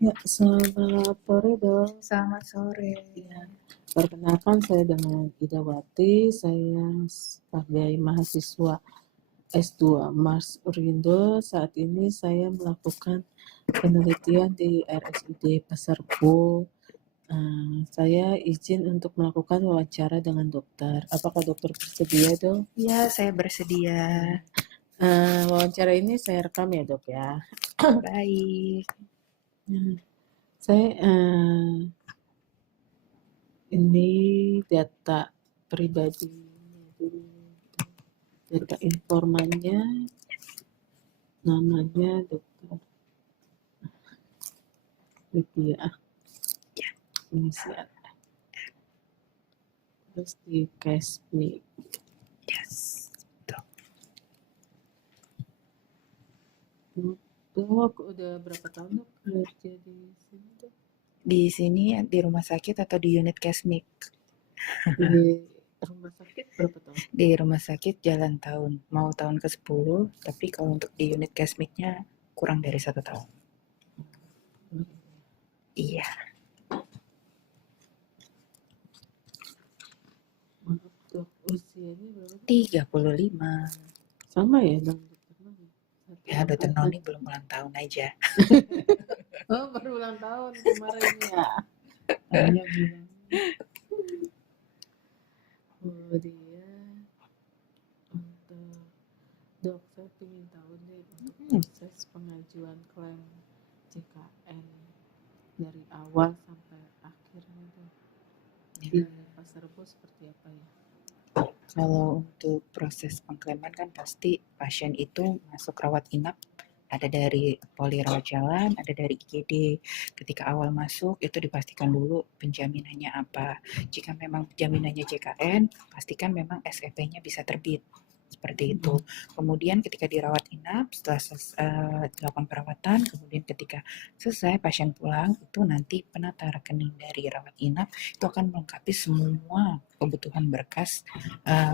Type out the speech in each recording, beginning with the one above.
Ya, selamat sore dong. Selamat sore. Ya, perkenalkan saya dengan Idawati. Saya sebagai mahasiswa S2 Mars Urindo. Saat ini saya melakukan penelitian di RSUD Pasar Rebo. Saya izin untuk melakukan wawancara dengan dokter. Apakah dokter bersedia dong? Ya, saya bersedia. Wawancara ini saya rekam ya dok ya. Baik. Saya ini data pribadi dulu. Data informannya, namanya dokter Lydia. Inisial. Terus di Kasmi. Yes. Dok, udah berapa tahun dok kerja di sini dok? Di sini di rumah sakit atau di unit Kesmik? Di rumah sakit berapa tahun? Di rumah sakit jalan tahun, mau tahun ke-10, tapi kalau untuk di unit Kesmiknya kurang dari 1 tahun. Iya. Dok, usianya berapa dok? 35. Sama ya dong dokter Noni? Ya, dokter Noni belum ulang tahun aja. Oh, baru ulang tahun kemarin ya. Hanya bilang. Kemudian untuk dok, saya ingin tahu nih untuk proses pengajuan klaim JKN dari awal sampai akhirnya dok. Di Pasar Rebo seperti apa ya? Kalau untuk proses pengklaiman kan pasti pasien itu masuk rawat inap, ada dari poli rawat jalan, ada dari IGD. Ketika awal masuk itu dipastikan dulu penjaminannya apa. Jika memang jaminannya JKN, pastikan memang SEP-nya bisa terbit. Seperti itu. Kemudian ketika dirawat inap, setelah dilakukan perawatan, kemudian ketika selesai pasien pulang, itu nanti penata rekening dari rawat inap itu akan melengkapi semua kebutuhan berkas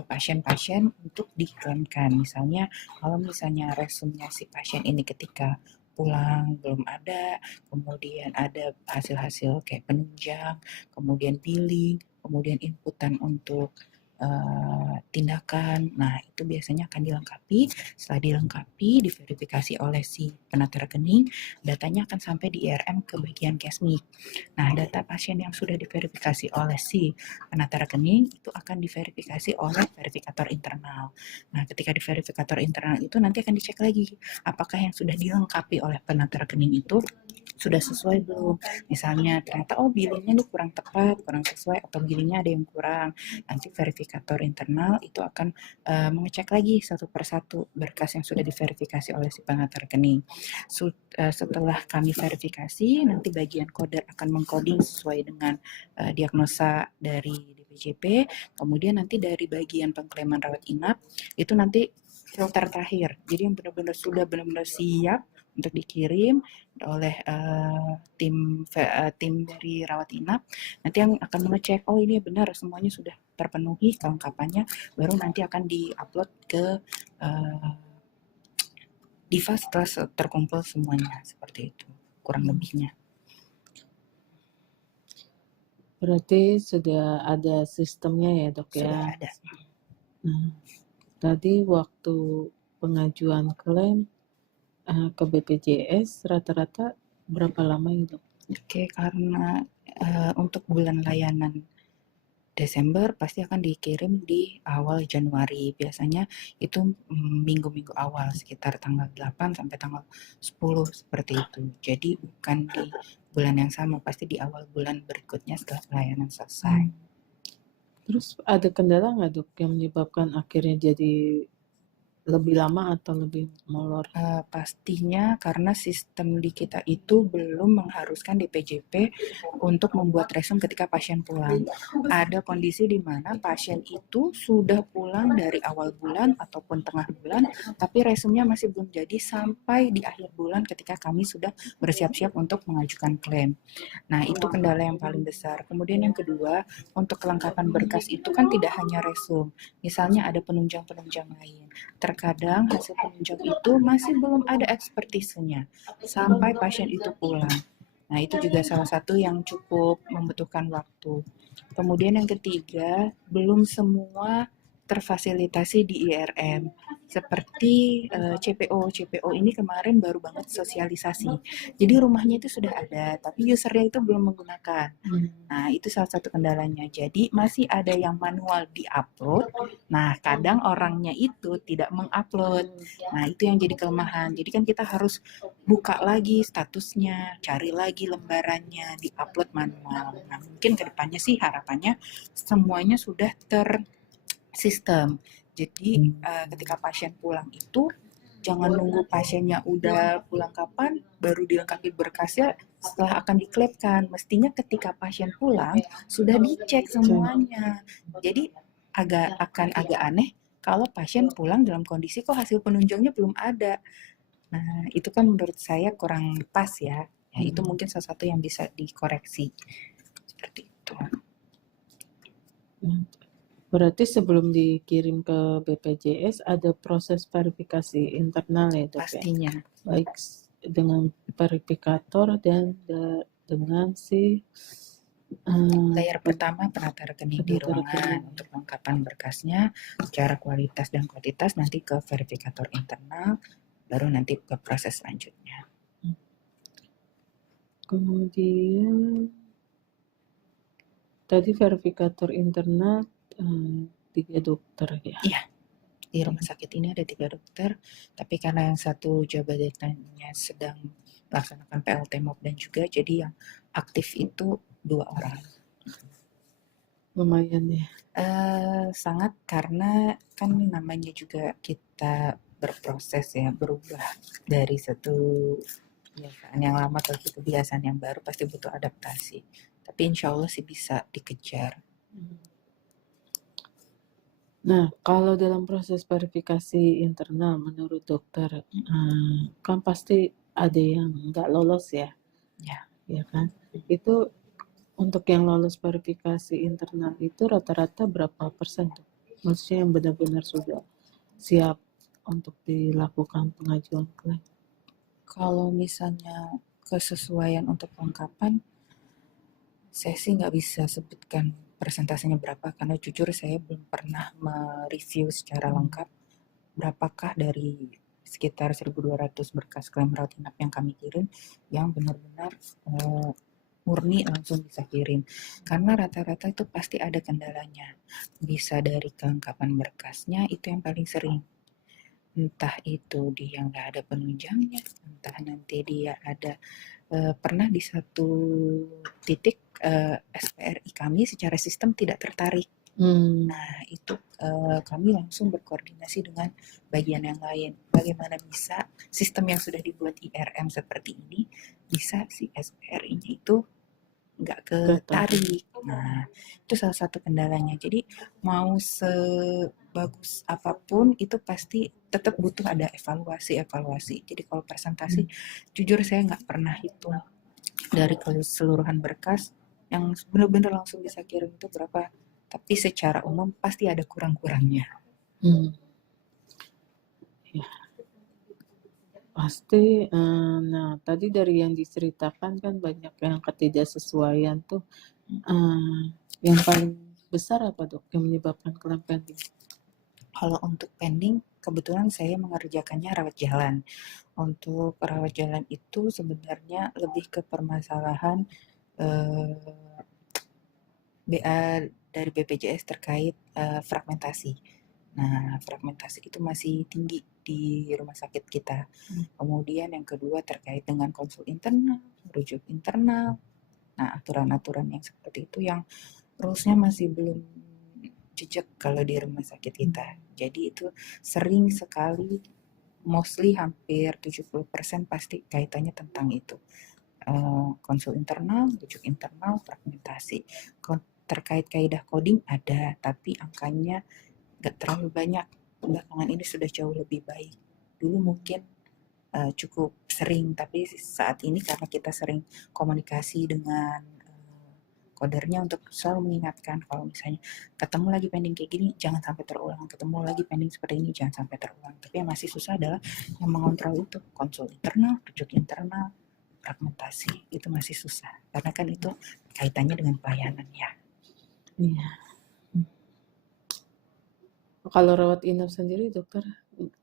pasien-pasien untuk diklaimkan. Misalnya kalau misalnya resumnya si pasien ini ketika pulang belum ada, kemudian ada hasil-hasil kayak penunjang, kemudian billing, kemudian inputan untuk tindakan. Nah, itu biasanya akan dilengkapi. Setelah dilengkapi, diverifikasi oleh si penata rekening, datanya akan sampai di IRM ke bagian Kesmik. Nah, data pasien yang sudah diverifikasi oleh si penata rekening itu akan diverifikasi oleh verifikator internal. Nah, ketika di verifikator internal itu nanti akan dicek lagi apakah yang sudah dilengkapi oleh penata rekening itu sudah sesuai belum. Misalnya ternyata billingnya ini kurang tepat, kurang sesuai, atau billingnya ada yang kurang. Nanti verifikator internal itu akan mengecek lagi satu persatu berkas yang sudah diverifikasi oleh si penata rekening. Setelah kami verifikasi, nanti bagian koder akan mengcoding sesuai dengan diagnosa dari DPJP. Kemudian nanti dari bagian pengklaiman rawat inap itu nanti filter terakhir. Jadi yang benar-benar sudah benar-benar siap untuk dikirim oleh tim dari rawat inap, nanti yang akan mengecek ini benar semuanya sudah terpenuhi kelengkapannya, baru nanti akan diupload ke Diva setelah terkumpul semuanya. Seperti itu kurang lebihnya. Berarti sudah ada sistemnya ya dok ya? Sudah ada. Nah, tadi waktu pengajuan klaim ke BPJS rata-rata berapa lama ya dok? Oke, karena untuk bulan layanan Desember pasti akan dikirim di awal Januari. Biasanya itu minggu-minggu awal sekitar tanggal 8 sampai tanggal 10 seperti itu. Jadi bukan di bulan yang sama, pasti di awal bulan berikutnya setelah pelayanan selesai. Terus ada kendala nggak dok yang menyebabkan akhirnya jadi lebih lama atau lebih molor? Pastinya karena sistem di kita itu belum mengharuskan DPJP untuk membuat resum ketika pasien pulang. Ada kondisi di mana pasien itu sudah pulang dari awal bulan ataupun tengah bulan, tapi resumnya masih belum jadi sampai di akhir bulan ketika kami sudah bersiap-siap untuk mengajukan klaim. Nah, itu kendala yang paling besar. Kemudian yang kedua, untuk kelengkapan berkas itu kan tidak hanya resum. Misalnya ada penunjang-penunjang lain. Terkadang hasil penunjang itu masih belum ada ekspertisenya sampai pasien itu pulang. Nah, itu juga salah satu yang cukup membutuhkan waktu. Kemudian yang ketiga, belum semua terfasilitasi di IRM. Seperti CPO. CPO ini kemarin baru banget sosialisasi. Jadi rumahnya itu sudah ada, tapi usernya itu belum menggunakan. Nah, itu salah satu kendalanya. Jadi masih ada yang manual di-upload. Nah, kadang orangnya itu tidak mengupload. Nah, itu yang jadi kelemahan. Jadi kan kita harus buka lagi statusnya, cari lagi lembarannya, di-upload manual. Nah, mungkin kedepannya sih harapannya semuanya sudah tersistem. Jadi ketika pasien pulang itu jangan nunggu pasiennya udah pulang kapan baru dilengkapi berkasnya setelah akan diklaimkan. Mestinya ketika pasien pulang sudah dicek semuanya. Jadi agak aneh kalau pasien pulang dalam kondisi kok hasil penunjangnya belum ada. Nah, itu kan menurut saya kurang pas ya. Ya, itu mungkin salah satu yang bisa dikoreksi. Seperti itu. Berarti sebelum dikirim ke BPJS ada proses verifikasi internal ya, Dok, ya? Pastinya. Baik dengan verifikator dan dengan si Layer pertama penata rekening di penata ruangan rekening. untuk kelengkapan berkasnya, secara kualitas dan kuantitas nanti ke verifikator internal, baru nanti ke proses selanjutnya. Kemudian tadi verifikator internal 3 dokter ya. Iya, di rumah sakit ini ada 3 dokter, tapi karena yang satu jabatannya sedang melaksanakan PLT MOB dan juga, jadi yang aktif itu 2 orang. Lumayan ya. Sangat, karena kan namanya juga kita berproses ya, berubah dari satu kebiasaan yang lama ke kebiasaan yang baru, pasti butuh adaptasi. Tapi insya Allah sih bisa dikejar. Nah, kalau dalam proses verifikasi internal menurut dokter, kan pasti ada yang nggak lolos ya, ya kan? Itu untuk yang lolos verifikasi internal itu rata-rata berapa persen tuh? Maksudnya yang benar-benar sudah siap untuk dilakukan pengajuan klaim. Kalau misalnya kesesuaian untuk kelengkapan, saya sih nggak bisa sebutkan persentasenya berapa, karena jujur saya belum pernah mereview secara lengkap berapakah dari sekitar 1.200 berkas klaim rawat inap yang kami kirim yang benar-benar murni langsung bisa kirim. Karena rata-rata itu pasti ada kendalanya. Bisa dari kelengkapan berkasnya, itu yang paling sering. Entah itu dia nggak ada penunjangnya, entah nanti dia ada pernah di satu titik SPRI kami secara sistem tidak tertarik. Nah, itu kami langsung berkoordinasi dengan bagian yang lain. Bagaimana bisa sistem yang sudah dibuat IRM seperti ini, bisa si SPRI-nya itu nggak ketarik. Nah, itu salah satu kendalanya. Jadi mau sebagus apapun itu pasti tetap butuh ada evaluasi. Jadi kalau presentasi, jujur saya nggak pernah hitung dari keseluruhan berkas yang benar-benar langsung bisa kirim itu berapa. Tapi secara umum pasti ada kurang-kurangnya. Ya. Pasti, nah tadi dari yang diceritakan kan banyak yang ketidaksesuaian tuh, yang paling besar apa Dok yang menyebabkan klaim pending? Kalau untuk pending, kebetulan saya mengerjakannya rawat jalan. Untuk rawat jalan itu sebenarnya lebih ke permasalahan BA dari BPJS terkait fragmentasi. Nah, fragmentasi itu masih tinggi di rumah sakit kita. Kemudian yang kedua terkait dengan konsul internal, rujuk internal. Nah, aturan-aturan yang seperti itu yang rules-nya masih belum jejak kalau di rumah sakit kita. Jadi itu sering sekali, mostly hampir 70% pasti kaitannya tentang itu. Konsul internal, rujuk internal, fragmentasi. Terkait kaidah coding ada, tapi angkanya nggak terlalu banyak. Belakangan ini sudah jauh lebih baik. Dulu mungkin cukup sering, tapi saat ini karena kita sering komunikasi dengan kodernya untuk selalu mengingatkan kalau misalnya ketemu lagi pending kayak gini jangan sampai terulang, ketemu lagi pending seperti ini jangan sampai terulang. Tapi yang masih susah adalah yang mengontrol itu konsul internal, rujuk internal, fragmentasi itu masih susah karena kan itu kaitannya dengan pelayanan ya. Iya. Kalau rawat inap sendiri dokter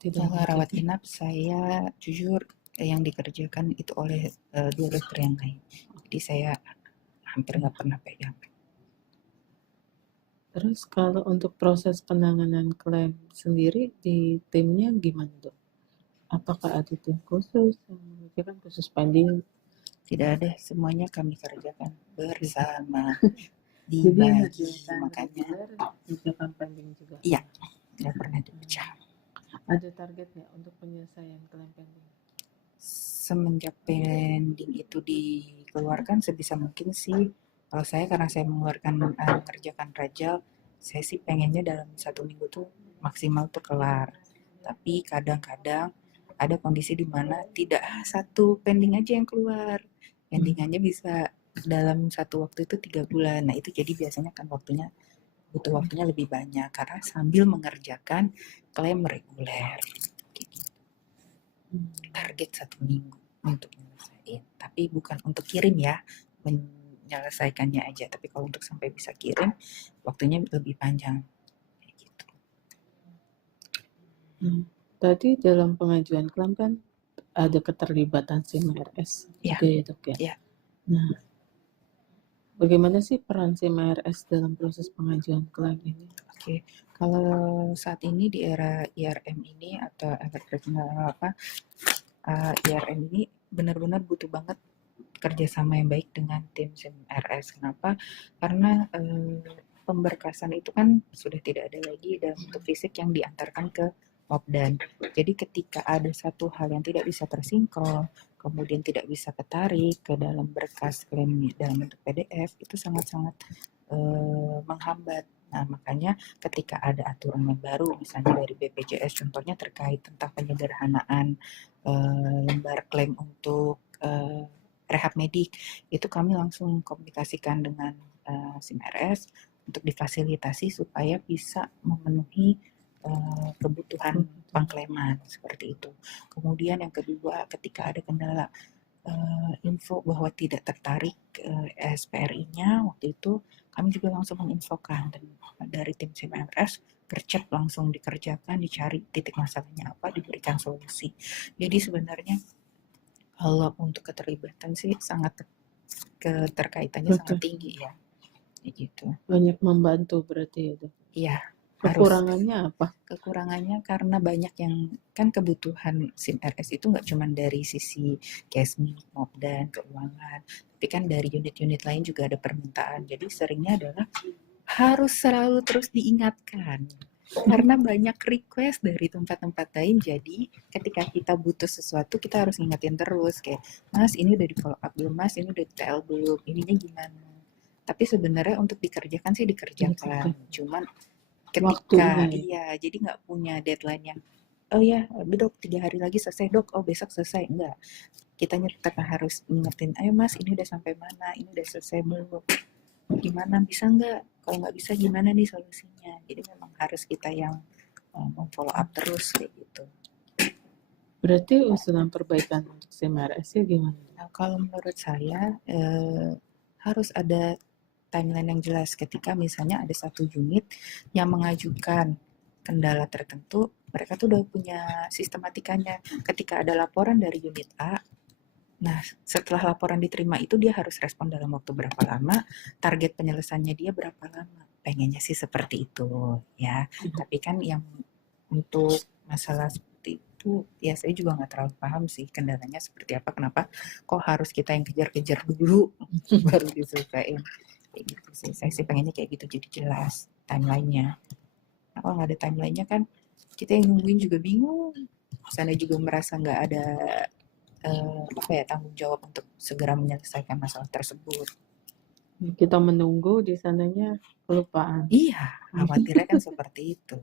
tidak Kalau rawat dikerjakan? inap saya jujur yang dikerjakan itu oleh dua dokter yang lain. Jadi saya hampir nggak pernah pegang. Terus kalau untuk proses penanganan klaim sendiri di timnya gimana dok? Apakah ada tim khusus? Mungkin kan khusus pending. Tidak ada, semuanya kami kerjakan bersama, Jadi dibagi, hadirkan makanya reguler, kerjakan pending juga. iya nggak pernah dipecah. Ada targetnya untuk penyelesaian klaim pending? Semenjak pending itu dikeluarkan sebisa mungkin sih, kalau saya karena saya mengerjakan rajal, saya sih pengennya dalam 1 minggu tuh maksimal tuh kelar. Tapi kadang-kadang ada kondisi di mana tidak satu pending aja yang keluar, pendingannya bisa dalam satu waktu itu 3 bulan. Nah itu jadi biasanya kan butuh waktunya lebih banyak karena sambil mengerjakan klaim reguler. Target 1 minggu untuk menyelesaikan, tapi bukan untuk kirim ya, menyelesaikannya aja. Tapi kalau untuk sampai bisa kirim, waktunya lebih panjang. Kayak gitu. Tadi dalam pengajuan klaim kan ada keterlibatan SIM RS Ya. juga ya dok ya? Ya. Nah, bagaimana sih peran SIM RS dalam proses pengajuan klaim ini? Oke, kalau saat ini di era IRM ini atau IRM ini benar-benar butuh banget kerjasama yang baik dengan tim SIM RS. Kenapa? Karena pemberkasan itu kan sudah tidak ada lagi dalam bentuk fisik yang diantarkan ke Mobdan. Jadi ketika ada satu hal yang tidak bisa tersinkron, kemudian tidak bisa ketarik ke dalam berkas klaim dalam bentuk PDF, itu sangat-sangat menghambat. Nah, makanya ketika ada aturan yang baru, misalnya dari BPJS, contohnya terkait tentang penyederhanaan lembar klaim untuk rehab medik, itu kami langsung komunikasikan dengan SIM RS untuk difasilitasi supaya bisa memenuhi kebutuhan pengklaiman seperti itu. Kemudian yang kedua, ketika ada kendala info bahwa tidak tertarik SPRI-nya, waktu itu kami juga langsung menginfokan dan dari tim SIM RS gercep langsung dikerjakan, dicari titik masalahnya apa, diberikan solusi. Jadi sebenarnya kalau untuk keterlibatan sih sangat keterkaitannya sangat tinggi ya, kayak gitu. Banyak membantu berarti ya dok? Iya. Kekurangannya apa? Kekurangannya karena banyak yang kan kebutuhan SIM RS itu nggak cuma dari sisi Kesmi, Mobdan, keuangan, tapi kan dari unit-unit lain juga ada permintaan. Jadi seringnya adalah harus selalu terus diingatkan karena banyak request dari tempat-tempat lain. Jadi ketika kita butuh sesuatu kita harus ingetin terus kayak, Mas ini udah di follow up belum, Mas ini udah di TL belum, ininya gimana. Tapi sebenarnya untuk dikerjakan sih dikerjakan, cuman ketika iya jadi nggak punya deadline yang oh ya dok 3 hari lagi selesai dok, oh besok selesai, enggak. Kitanya tetap harus ingetin, ayo mas ini udah sampai mana, ini udah selesai belum, gimana, bisa nggak, kalau nggak bisa gimana nih solusinya. Jadi memang harus kita yang memfollow up terus kayak gitu. Berarti usulan perbaikan untuk SIM RS-nya gimana? Nah, kalau menurut saya harus ada timeline yang jelas ketika misalnya ada satu unit yang mengajukan kendala tertentu, mereka tuh udah punya sistematikanya. Ketika ada laporan dari unit A, nah setelah laporan diterima itu dia harus respon dalam waktu berapa lama, target penyelesaiannya dia berapa lama. Pengennya sih seperti itu ya. Tapi kan yang untuk masalah seperti itu ya saya juga nggak terlalu paham sih kendalanya seperti apa, kenapa kok harus kita yang kejar-kejar dulu baru diselesaikan. Kayak gitu sih, saya sih pengennya kayak gitu, jadi jelas timelinenya. Nah, kalau nggak ada timelinenya kan kita yang nungguin juga bingung, sana juga merasa nggak ada tanggung jawab untuk segera menyelesaikan masalah tersebut. Kita menunggu di sananya kelupaan. Iya, khawatirnya kan seperti itu.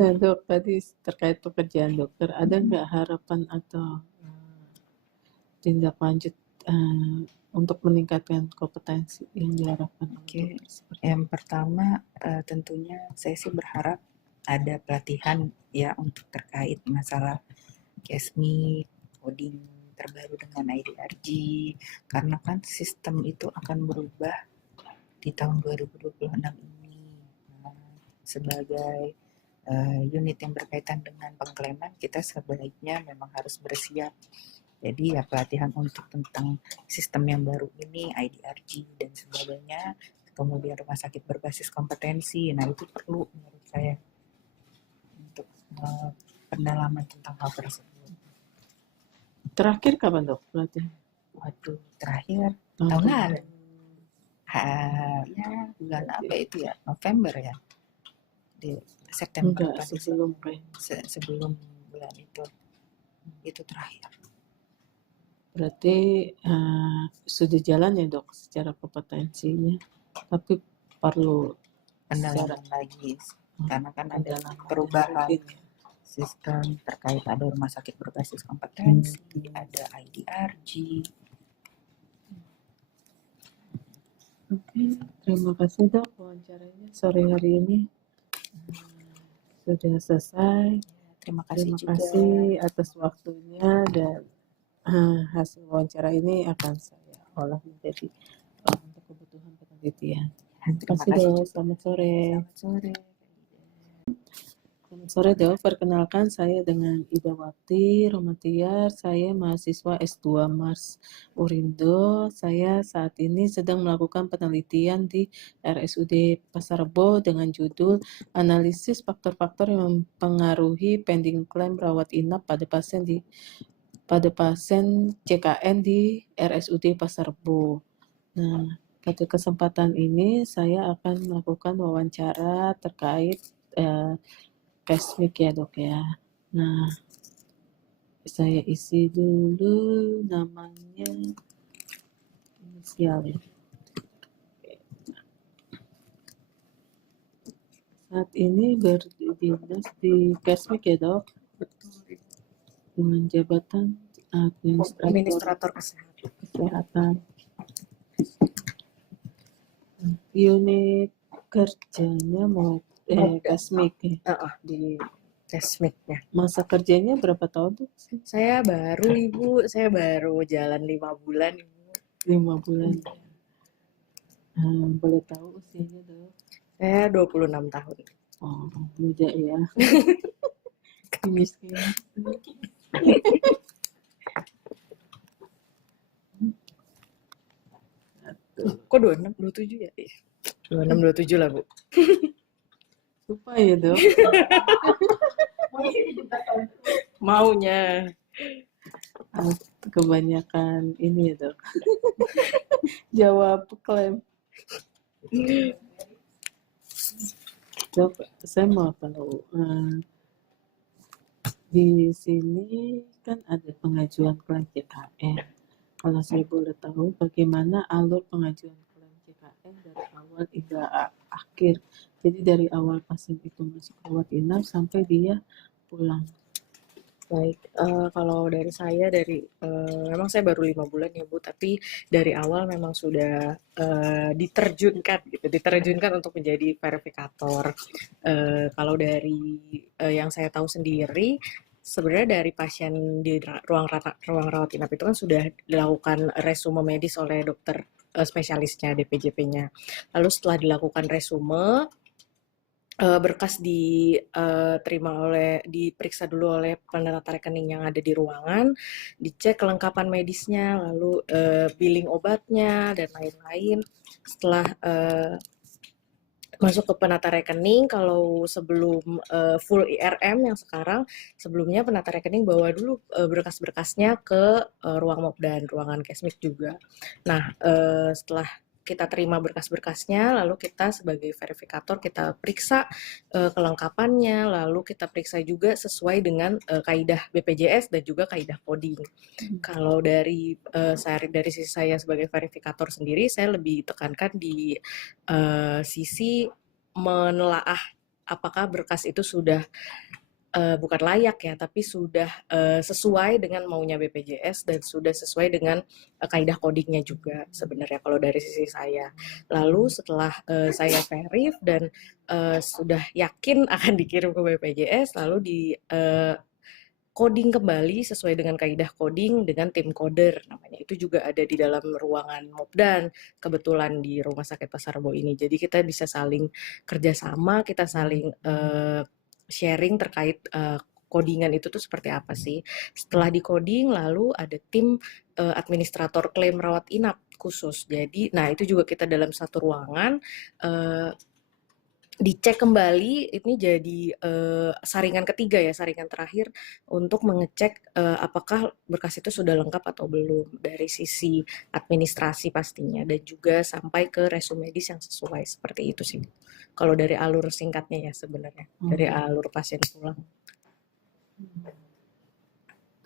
Nah dok, tadi terkait pekerjaan dokter, ada nggak harapan atau tindak lanjut untuk meningkatkan kompetensi yang diharapkan? Oke, yang pertama tentunya saya sih berharap ada pelatihan ya untuk terkait masalah Kesmi, coding terbaru dengan IDRG, karena kan sistem itu akan berubah di tahun 2026 ini. Nah, sebagai unit yang berkaitan dengan pengklaiman, kita sebaiknya memang harus bersiap. Jadi ya pelatihan untuk tentang sistem yang baru ini, IDRG dan sebagainya, kemudian rumah sakit berbasis kompetensi, nah itu perlu menurut saya untuk pendalaman tentang hal tersebut. Terakhir kapan dok pelatihan? Waduh, terakhir tahun lalu. Ya bulan apa itu ya? November ya? Di September. Enggak, sebelum sebelum bulan itu terakhir. Berarti sudah jalan ya dok secara kompetensinya, tapi perlu pendalaman lagi karena kan ada perubahan sistem terkait ada rumah sakit berbasis kompetensi, ada IDRG. Oke, terima kasih dok wawancaranya sore hari ini sudah selesai. Terima kasih atas waktunya, dan hasil wawancara ini akan saya olah menjadi untuk kebutuhan penelitian. Terima kasih dok. Selamat sore. Selamat sore dok, perkenalkan saya dengan Idawati Romantiar, saya mahasiswa S2 Mars Urindo. Saya saat ini sedang melakukan penelitian di RSUD Pasar Rebo dengan judul Analisis Faktor-Faktor yang Mempengaruhi Pending Klaim Rawat Inap pada pasien CKN di RSUD Pasar Rebo. Nah, pada kesempatan ini saya akan melakukan wawancara terkait Kesmik ya dok ya. Nah, saya isi dulu namanya, inisial ya. Saat ini berdinas di Kesmik ya dok, dengan jabatan administrator kesehatan. Unit kerjanya mau Kesmik ya? Di Kesmiknya. Masa kerjanya berapa tahun tuh? Saya baru Ibu, saya baru jalan 5 bulan Ibu. 5 bulan. Boleh tahu usianya dok? Saya 26 tahun. Oh, muda ya. Miskin. Kok 26, 27 ya? 26, 27 lah Bu. Lupa ya dok. Maunya. Kebanyakan ini ya dok. Jawab klaim. Dok, saya mau tahu, di sini kan ada pengajuan klaim CKN. Kalau saya boleh tahu bagaimana alur pengajuan klaim CKN dari awal hingga akhir. Jadi dari awal pasien itu masuk rawat inap sampai dia pulang. Baik, kalau dari saya memang saya baru 5 bulan ya Bu, tapi dari awal memang sudah diterjunkan untuk menjadi verifikator. Kalau dari yang saya tahu sendiri, sebenarnya dari pasien di ruang rawat inap itu kan sudah dilakukan resume medis oleh dokter spesialisnya, DPJP-nya. Lalu setelah dilakukan resume, berkas diperiksa dulu oleh penata rekening yang ada di ruangan, dicek kelengkapan medisnya, lalu billing obatnya dan lain-lain. Setelah masuk ke penata rekening, kalau sebelum full IRM yang sekarang, sebelumnya penata rekening bawa dulu berkas-berkasnya ke ruang Mokdan, ruangan Kesmik juga. Nah, setelah kita terima berkas-berkasnya, lalu kita sebagai verifikator kita periksa kelengkapannya, lalu kita periksa juga sesuai dengan kaidah BPJS dan juga kaidah coding. Kalau dari sisi saya sebagai verifikator sendiri, saya lebih tekankan di sisi menelaah apakah berkas itu sudah bukan layak ya, tapi sudah sesuai dengan maunya BPJS dan sudah sesuai dengan kaidah codingnya juga sebenarnya kalau dari sisi saya. Lalu setelah saya verif dan sudah yakin akan dikirim ke BPJS, lalu di coding kembali sesuai dengan kaidah coding dengan tim coder namanya. Itu juga ada di dalam ruangan Mobdan, kebetulan di Rumah Sakit Pasar Rebo ini. Jadi kita bisa saling kerjasama, kita saling sharing terkait codingan itu tuh seperti apa sih. Setelah di coding, lalu ada tim administrator klaim rawat inap khusus. Jadi, nah itu juga kita dalam satu ruangan dicek kembali. Ini jadi saringan ketiga ya, saringan terakhir untuk mengecek apakah berkas itu sudah lengkap atau belum dari sisi administrasi pastinya, dan juga sampai ke resume medis yang sesuai, seperti itu sih kalau dari alur singkatnya ya sebenarnya, dari alur pasien pulang.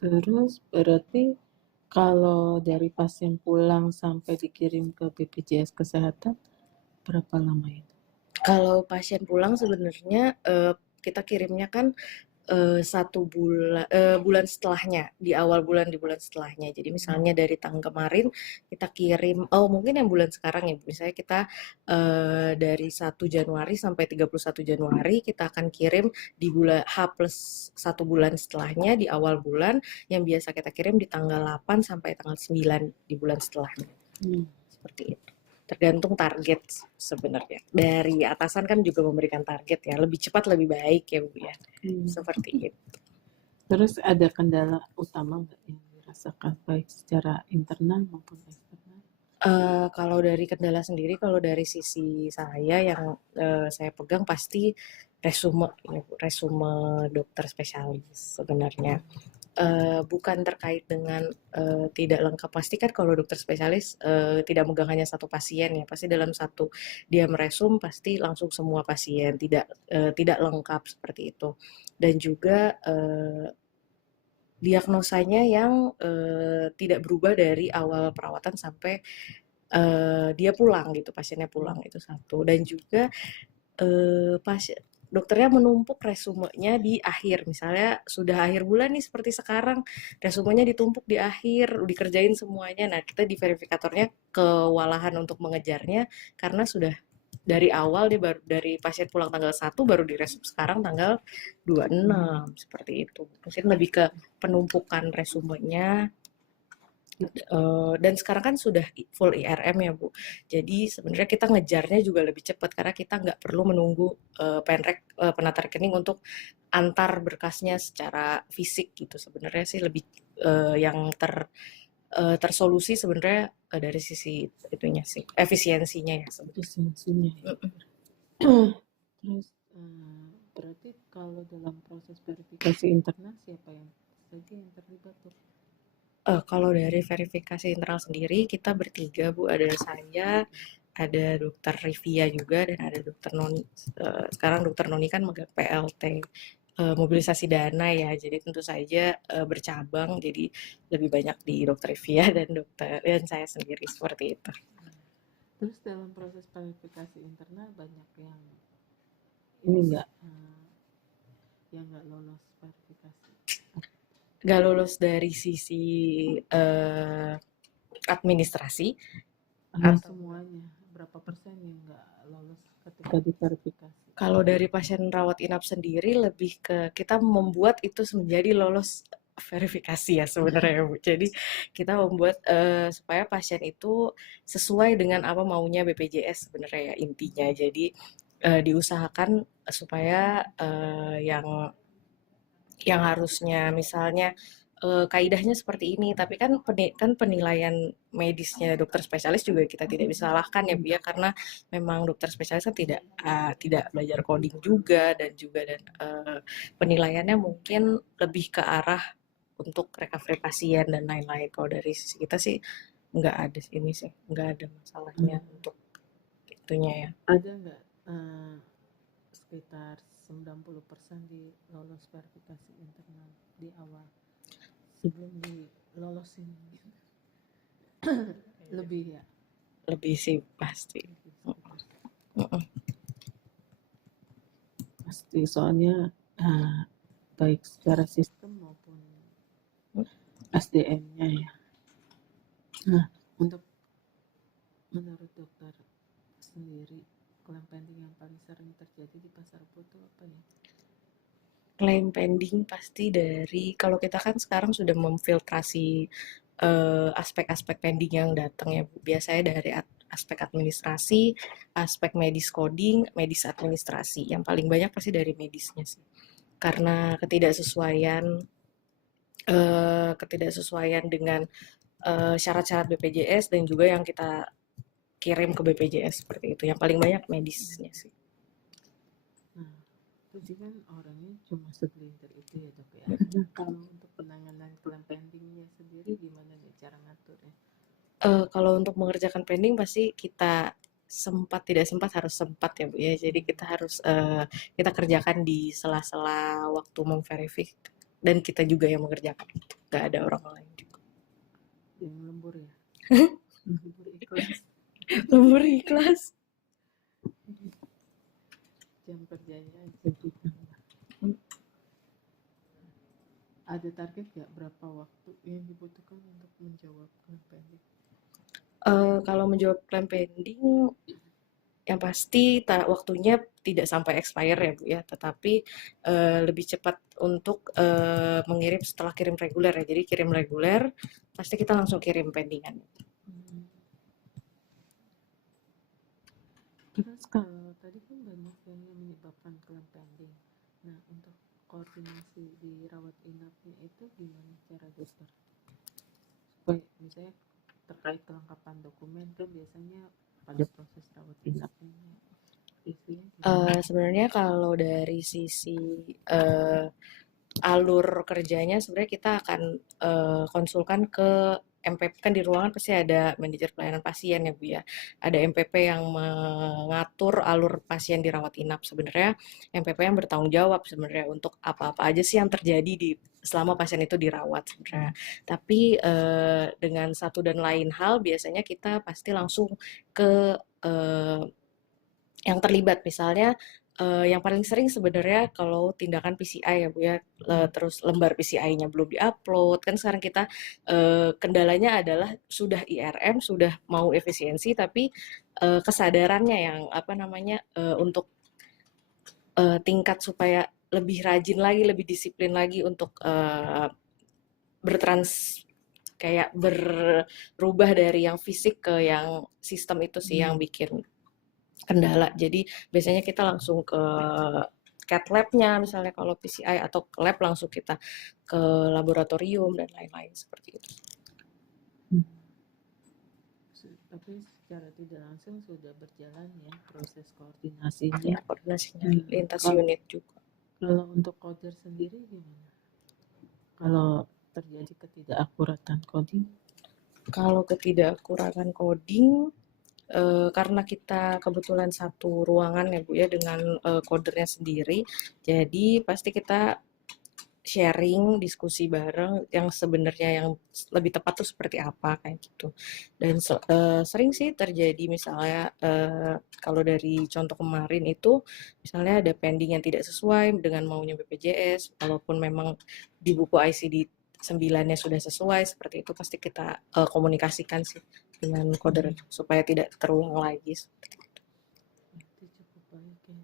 Terus berarti kalau dari pasien pulang sampai dikirim ke BPJS Kesehatan berapa lama itu? Kalau pasien pulang sebenarnya kita kirimnya kan 1 bulan setelahnya, di awal bulan, di bulan setelahnya. Jadi misalnya dari tahun kemarin kita kirim, mungkin yang bulan sekarang ya, misalnya kita dari 1 Januari sampai 31 Januari kita akan kirim di bulan H+1 bulan setelahnya, di awal bulan, yang biasa kita kirim di tanggal 8 sampai tanggal 9 di bulan setelahnya. Seperti itu. Tergantung target sebenarnya. Dari atasan kan juga memberikan target ya, lebih cepat lebih baik ya Bu ya. Seperti itu. Terus ada kendala utama nggak yang dirasakan baik secara internal maupun eksternal? Kalau dari kendala sendiri, kalau dari sisi saya yang saya pegang pasti resume ya Bu, resume dokter spesialis sebenarnya. Bukan terkait dengan tidak lengkap, pasti kan kalau dokter spesialis tidak megang hanya satu pasien ya, pasti dalam satu dia meresum pasti langsung semua pasien, tidak lengkap seperti itu. Dan juga diagnosanya yang tidak berubah dari awal perawatan sampai dia pulang gitu, pasiennya pulang, itu satu. Dan juga dokternya menumpuk resumenya di akhir, misalnya sudah akhir bulan nih seperti sekarang, resumenya ditumpuk di akhir, dikerjain semuanya. Nah kita di verifikatornya kewalahan untuk mengejarnya karena sudah dari awal dia baru dari pasien pulang tanggal 1 baru diresum sekarang tanggal 26, seperti itu. Mungkin lebih ke penumpukan resumenya. Dan sekarang kan sudah full IRM ya Bu, jadi sebenarnya kita ngejarnya juga lebih cepat karena kita nggak perlu menunggu penata rekening untuk antar berkasnya secara fisik gitu. Sebenarnya sih lebih yang tersolusi sebenarnya dari sisi itunya sih, efisiensinya ya sebetulnya. Terus berarti kalau dalam proses verifikasi internal siapa yang saja yang terlibat tuh? Kalau dari verifikasi internal sendiri kita bertiga Bu, ada saya, ada dokter Rivia juga, dan ada dokter Noni. Sekarang dokter Noni kan megang PLT mobilisasi dana ya, jadi tentu saja bercabang, jadi lebih banyak di dokter Rivia dan saya sendiri, seperti itu. Terus dalam proses verifikasi internal banyak yang ini enggak yang nggak lolos verifikasi? Nggak lolos dari sisi administrasi atau semuanya? Berapa persen yang nggak lolos ketika diverifikasi? Kalau dari pasien rawat inap sendiri lebih ke kita membuat itu menjadi lolos verifikasi ya sebenarnya Bu. Jadi kita membuat supaya pasien itu sesuai dengan apa maunya BPJS sebenarnya ya intinya. Jadi diusahakan supaya yang harusnya misalnya kaidahnya seperti ini, tapi kan penilaian medisnya dokter spesialis juga kita tidak bisa salahkan ya Bu ya, karena memang dokter spesialis kan tidak belajar coding juga, dan penilaiannya mungkin lebih ke arah untuk recovery pasien dan lain-lain. Kalau dari sisi kita sih nggak ada masalahnya untuk itunya ya. Ada nggak sekitar 90% di lolos verifikasi internal di awal sebelum dilolosin? Lebih ya? Lebih sih pasti. Pasti, soalnya baik secara sistem maupun SDM-nya ya. Nah, menurut dokter sendiri, claim pending yang paling sering terjadi di Pasar Rebo itu apa ya? Klaim pending pasti dari kalau kita kan sekarang sudah memfiltrasi aspek-aspek pending yang datang ya Bu. Biasanya dari aspek administrasi, aspek medis coding, medis administrasi. Yang paling banyak pasti dari medisnya sih. Karena ketidaksesuaian dengan syarat-syarat BPJS dan juga yang kita kirim ke BPJS seperti itu. Yang paling banyak medisnya sih. Nah, tadi kan orangnya cuma segelintir itu ya Dok ya. Nah, kalau untuk penanganan klaim pendingnya sendiri gimana nih cara ngaturnya? Kalau untuk mengerjakan pending pasti kita tidak sempat harus sempat ya Bu ya. Jadi kita harus kita kerjakan di sela-sela waktu memverify dan kita juga yang mengerjakan. Gak ada orang lain juga. Yang lembur ya? Lembur ikhlas. Lembur ikhlas. Jam kerjanya aja ditambah. Ada target nggak berapa waktu yang dibutuhkan untuk menjawab klaim pending? Kalau menjawab klaim pending, yang pasti waktunya tidak sampai expire ya Bu ya, tetapi lebih cepat untuk mengirim setelah kirim reguler ya. Jadi kirim reguler, pasti kita langsung kirim pendingan. Terus kalau tadi kan banyak yang menyebabkan klaim pending. Nah, untuk koordinasi di rawat inapnya itu gimana cara dokter? Supaya misalnya terkait kelengkapan dokumen kan biasanya pada proses rawat inapnya isinya Sebenarnya kalau dari sisi alur kerjanya sebenarnya kita akan konsulkan ke MPP, kan di ruangan pasti ada manajer pelayanan pasien ya Bu ya. Ada MPP yang mengatur alur pasien dirawat inap. Sebenarnya MPP yang bertanggung jawab sebenarnya untuk apa-apa aja sih yang terjadi selama pasien itu dirawat sebenarnya. Tapi dengan satu dan lain hal biasanya kita pasti langsung ke yang terlibat. Misalnya yang paling sering sebenarnya kalau tindakan PCI ya Bu ya, terus lembar PCI-nya belum diupload, kan sekarang kita kendalanya adalah sudah IRM, sudah mau efisiensi, tapi kesadarannya yang untuk tingkat supaya lebih rajin lagi, lebih disiplin lagi untuk kayak berubah dari yang fisik ke yang sistem itu sih yang bikin kendala. Jadi biasanya kita langsung ke cat lab-nya misalnya kalau PCI, atau ke lab langsung kita ke laboratorium dan lain-lain seperti itu. Tapi secara tidak langsung sudah berjalan ya proses koordinasinya. Koordinasinya lintas unit juga. Kalau untuk coder sendiri gimana? Kalau terjadi ketidakakuratan coding? Kalau ketidakakuratan coding, karena kita kebetulan satu ruangan ya Bu ya dengan codernya sendiri, jadi pasti kita sharing, diskusi bareng yang sebenarnya yang lebih tepat tuh seperti apa kayak gitu. Dan sering sih terjadi misalnya kalau dari contoh kemarin itu misalnya ada pending yang tidak sesuai dengan maunya BPJS, walaupun memang di buku ICD 9-nya sudah sesuai seperti itu, pasti kita komunikasikan sih dengan coder supaya tidak terulang lagi seperti itu. Itu cukup baik ya.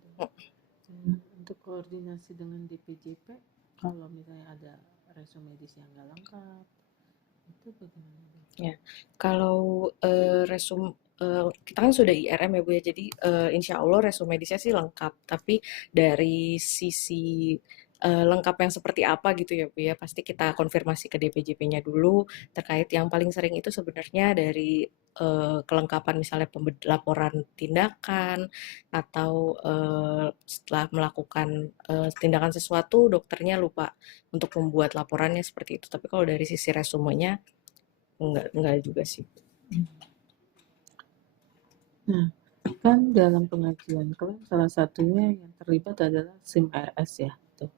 Untuk koordinasi dengan DPJP, kalau misalnya ada resume medis yang nggak lengkap, itu bagaimana? Ya, kalau kita kan sudah IRM ya Bu ya, jadi insya Allah resume medisnya sih lengkap. Tapi dari sisi lengkap yang seperti apa gitu ya Bu ya, pasti kita konfirmasi ke DPJP-nya dulu terkait yang paling sering itu sebenarnya dari kelengkapan misalnya laporan tindakan, atau setelah melakukan tindakan sesuatu dokternya lupa untuk membuat laporannya seperti itu. Tapi kalau dari sisi resumenya enggak juga sih. Nah, kan dalam pengajuan klaim salah satunya yang terlibat adalah SIM RS ya. Tuh.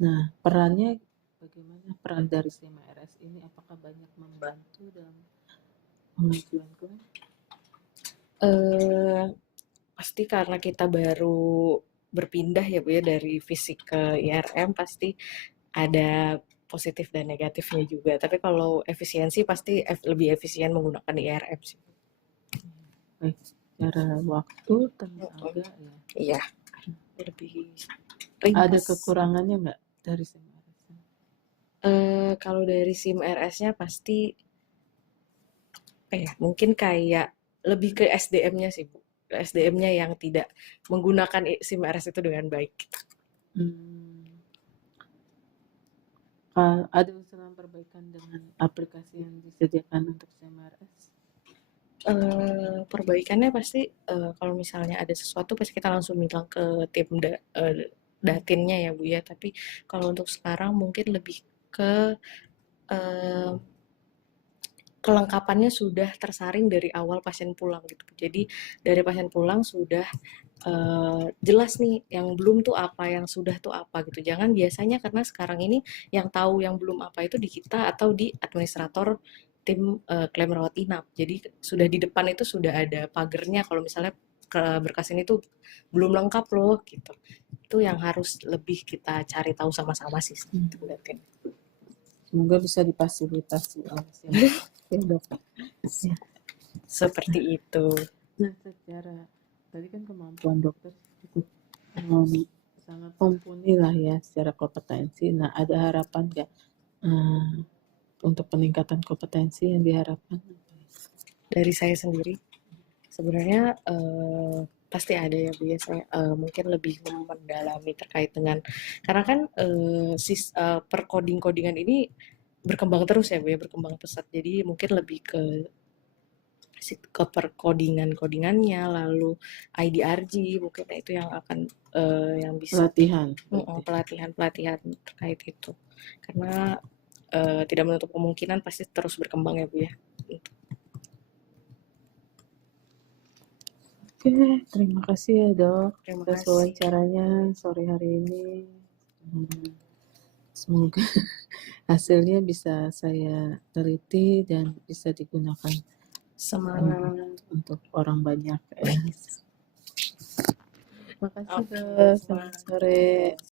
Nah, perannya bagaimana peran dari SIM RS ini? Apakah banyak membantu dalam pengajuan klaim? Pasti karena kita baru berpindah ya Bu ya dari fisik ke IRM, pasti ada positif dan negatifnya juga. Tapi kalau efisiensi pasti lebih efisien menggunakan IRM sih. Baik, secara waktu, tenaga ya. Iya, lebih Ada ringkas. kekurangannya nggak dari SIM-RS-nya? Kalau dari SIM-RS-nya pasti mungkin kayak lebih ke SDM-nya sih, Bu. SDM-nya yang tidak menggunakan SIM-RS itu dengan baik. Hmm. Ada usulan perbaikan dengan aplikasi yang disediakan untuk SIM-RS? Perbaikannya pasti kalau misalnya ada sesuatu pasti kita langsung bilang ke tim datinnya ya Bu ya. Tapi kalau untuk sekarang mungkin lebih ke kelengkapannya sudah tersaring dari awal pasien pulang gitu. Jadi dari pasien pulang sudah jelas nih yang belum tuh apa, yang sudah tuh apa gitu. Jangan biasanya karena sekarang ini yang tahu yang belum apa itu di kita atau di administrator tim klaim rawat inap. Jadi sudah di depan itu sudah ada pagernya kalau misalnya berkas ini tuh belum lengkap loh gitu. Itu yang harus lebih kita cari tahu sama-sama sih. Semoga bisa difasilitasi oleh SIM-RS ya dok. Ya. Seperti itu. Nah secara tadi kan kemampuan dokter cukup sangat mumpuni lah ya secara kompetensi. Nah ada harapan nggak untuk peningkatan kompetensi yang diharapkan? Dari saya sendiri sebenarnya pasti ada ya Bu ya, saya mungkin lebih mendalami terkait dengan karena kan perkodingan ini berkembang terus ya Bu ya, berkembang pesat. Jadi mungkin lebih ke perkodingannya, lalu IDRG mungkin itu yang akan yang bisa pelatihan terkait itu. Karena tidak menutup kemungkinan pasti terus berkembang ya Bu ya. Oke, terima kasih ya dok Terima atas kasih. wawancaranya sore hari ini. Semoga hasilnya bisa saya teliti dan bisa digunakan Semangat untuk orang banyak. Terima kasih Oke, dok. Selamat semangat. sore.